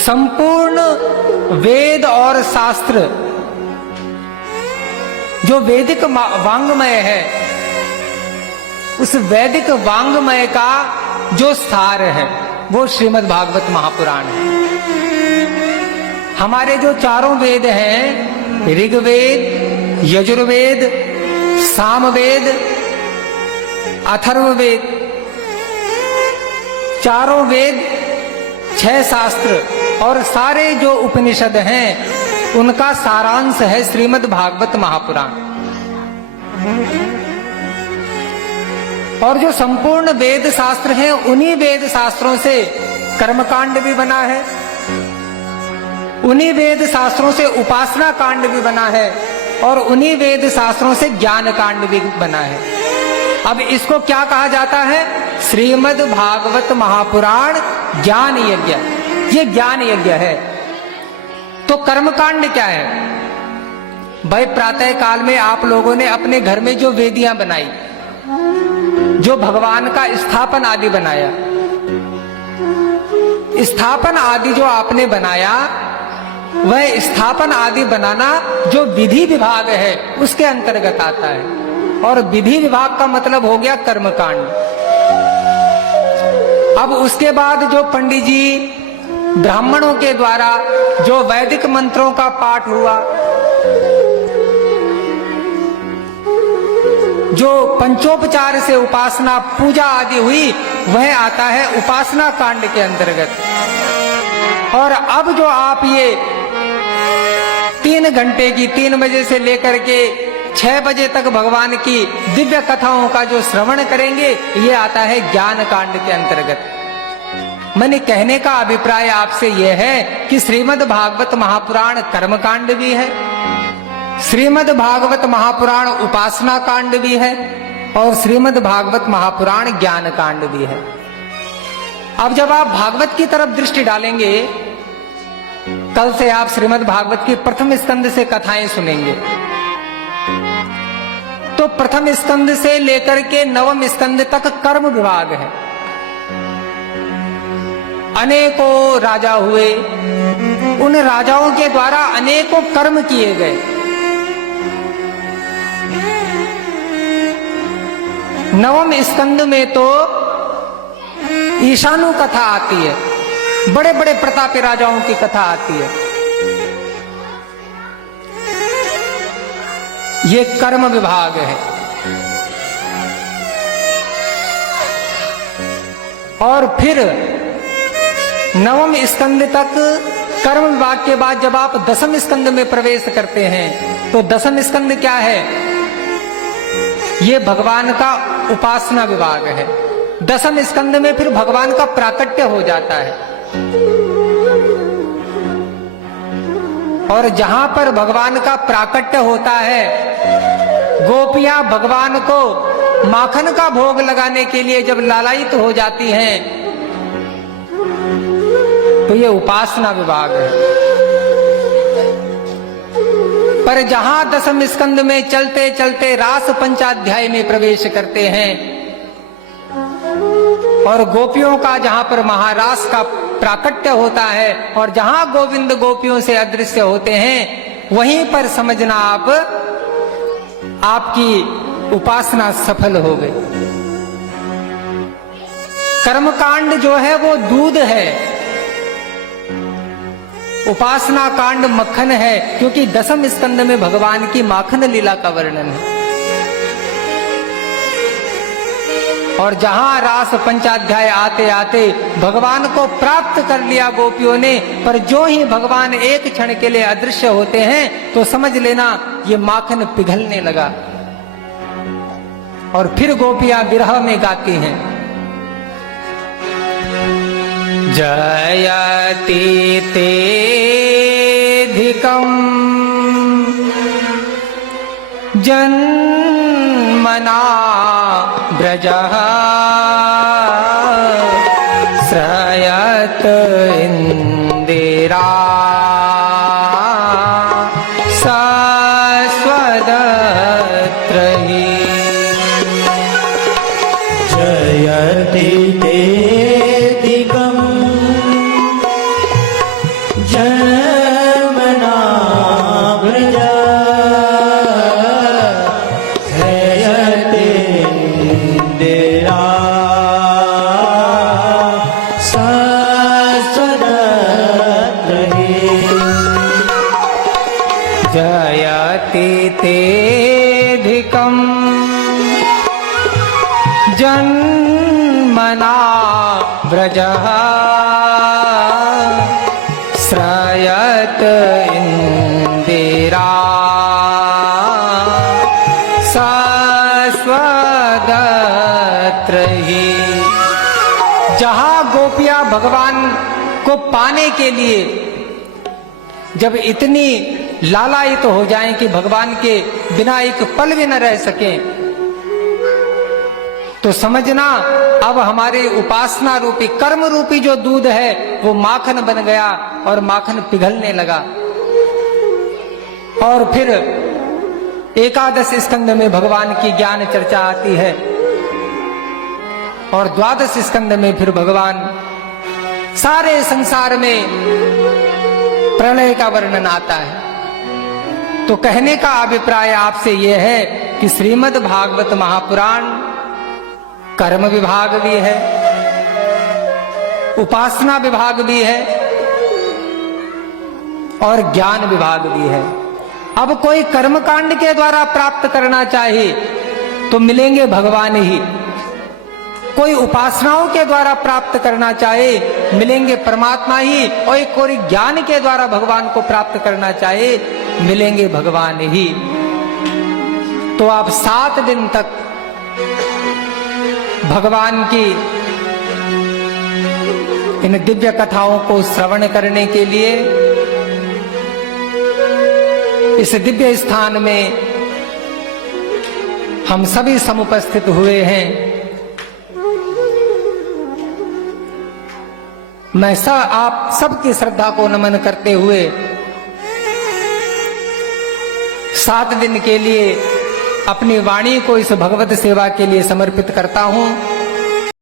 संपूर्ण वेद और शास्त्र जो वैदिक वांग्मय है, उस वैदिक वांग्मय का जो सार है वो श्रीमद् भागवत महापुराण है। हमारे जो चारों वेद हैं, ऋग्वेद, यजुर्वेद, सामवेद, अथर्ववेद, चारों वेद, 6 शास्त्र और सारे जो उपनिषद हैं उनका सारांश है श्रीमद् भागवत महापुराण। और जो संपूर्ण वेद शास्त्र हैं उन्हीं वेद शास्त्रों से कर्मकांड भी बना है, उन्हीं वेद शास्त्रों से उपासना कांड भी बना है और उन्हीं वेद शास्त्रों से ज्ञान कांड भी बना है। अब इसको क्या कहा जाता है? श्रीमद् भागवत महापुराण ज्ञान यज्ञ। ये ज्ञान यज्ञ है। तो कर्मकांड क्या है भाई? प्रातः काल में आप लोगों ने अपने घर में जो वेदियां बनाई, जो भगवान का स्थापन आदि बनाया, स्थापन आदि जो आपने बनाया, वह स्थापन आदि बनाना जो विधि विभाग है उसके अंतर्गत आता है। और विधि विभाग का मतलब हो गया कर्मकांड। अब उसके बाद जो पंडित जी ब्राह्मणों के द्वारा जो वैदिक मंत्रों का पाठ हुआ, जो पंचोपचार से उपासना पूजा आदि हुई, वह आता है उपासना कांड के अंतर्गत। और अब जो आप ये 3 घंटे की 3 बजे से लेकर के 6 बजे तक भगवान की दिव्य कथाओं का जो श्रवण करेंगे, ये आता है ज्ञान कांड के अंतर्गत। मैंने कहने का अभिप्राय आपसे यह है कि श्रीमद् भागवत महापुराण कर्मकांड भी है, श्रीमद् भागवत महापुराण उपासना कांड भी है और श्रीमद् भागवत महापुराण ज्ञान कांड भी है। अब जब आप भागवत की तरफ दृष्टि डालेंगे, कल से आप श्रीमद् भागवत की प्रथम स्कंद से कथाएं सुनेंगे। तो प्रथम स्कंद से लेकर के 9वें स्कंद तक कर्म विभाग है। अनेकों राजा हुए, उन राजाओं के द्वारा अनेकों कर्म किए गए। 9वें स्कंद में तो ईशानु कथा आती है, बड़े बड़े प्रतापी राजाओं की कथा आती है। ये कर्म विभाग है। और फिर 9वें स्कंद तक कर्म विभाग के बाद जब आप 10वें स्कंद में प्रवेश करते हैं, तो 10वां स्कंद क्या है? ये भगवान का उपासना विभाग है। 10वें स्कंद में फिर भगवान का प्राकट्य हो जाता है। और जहां पर भगवान का प्राकट्य होता है, गोपियां भगवान को माखन का भोग लगाने के लिए जब लालायित हो जाती हैं, तो ये उपासना विभाग है। पर जहां 10वें स्कंद में चलते चलते रास पंचाध्याय में प्रवेश करते हैं और गोपियों का जहां पर महारास का प्राकट्य होता है और जहां गोविंद गोपियों से अदृश्य होते हैं, वहीं पर समझना आपकी उपासना सफल हो गई। कर्मकांड जो है वो दूध है, उपासना कांड मक्खन है, क्योंकि 10वें स्कंद में भगवान की माखन लीला का वर्णन है। और जहां रास पंचाध्याय आते आते भगवान को प्राप्त कर लिया गोपियों ने, पर जो ही भगवान एक क्षण के लिए अदृश्य होते हैं तो समझ लेना ये माखन पिघलने लगा। और फिर गोपियां विरह में गाती हैं, जयति तेधिकम् जन्मना ब्रजः श्रयत इंदिरा सस्वदत्रहि जयति तेधिकम् यमुना व्रजः श्रयत इंदिरा सस्वदत्र ही। जहां गोपियां भगवान को पाने के लिए जब इतनी लालायित हो जाएं कि भगवान के बिना एक पल भी न रह सके, तो समझना अब हमारे उपासना रूपी कर्म रूपी जो दूध है वो माखन बन गया और माखन पिघलने लगा। और फिर एकादश स्कंद में भगवान की ज्ञान चर्चा आती है और द्वादश स्कंद में फिर भगवान सारे संसार में प्रलय का वर्णन आता है। तो कहने का अभिप्राय आपसे यह है कि श्रीमद् भागवत महापुराण कर्म विभाग भी है, उपासना विभाग भी है और ज्ञान विभाग भी है। अब कोई कर्मकांड के द्वारा प्राप्त करना चाहे तो मिलेंगे भगवान ही, कोई उपासनाओं के द्वारा प्राप्त करना चाहे मिलेंगे परमात्मा ही, और कोई ज्ञान के द्वारा भगवान को प्राप्त करना चाहे मिलेंगे भगवान ही। तो आप 7 दिन तक भगवान की इन दिव्य कथाओं को श्रवण करने के लिए इस दिव्य स्थान में हम सभी समुपस्थित हुए हैं। मैं आप सबकी श्रद्धा को नमन करते हुए 7 दिन के लिए अपनी वाणी को इस भगवत सेवा के लिए समर्पित करता हूं।